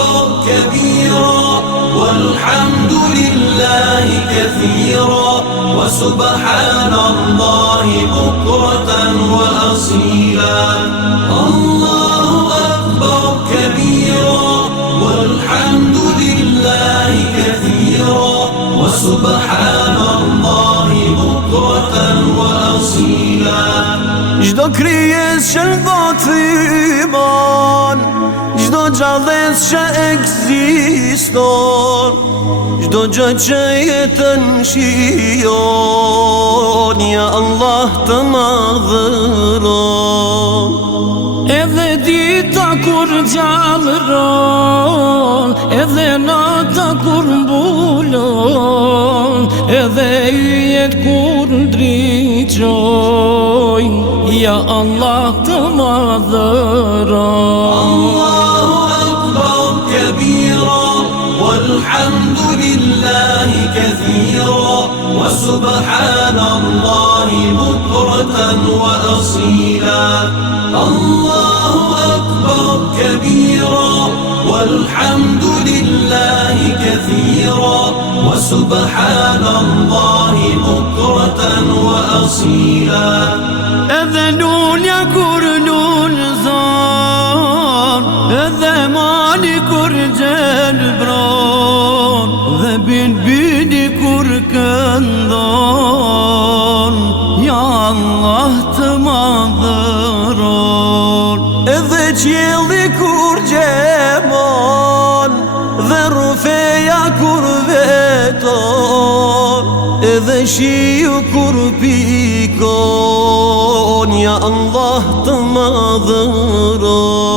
أكبر كبيرا والحمد لله كثيرا وسبحان الله بكرة وأصيلا الله أكبر كبيرا والحمد لله كثيرا وسبحان الله بكرة وأصيلا Gjdo krijes që në botë iman, gjdo gjallës që ekziston, gjdo gjë që jetën shijon, ja Allah të madhëron. Edhe dita kur gjallëron, edhe nata kur mbulon, edhe yjet kur ndriqojnë, ja Allah të madhëron. الله أكبر كبيرا والحمد لله كثيرا وسبحان الله بكرة وأصيلا الله أكبر كبيرا والحمد لله كثيرا وسبحان الله بكرة وأصيلا Edhe lulja kur lulëzon, edhe mali kur gjelbron, dhe bilbili kur këndon, ja Allah të madhëron. Edhe qielli kur gjemon, dhe rufeja kur veton, edhe shiu kur pikon, ja Allah të madhëron.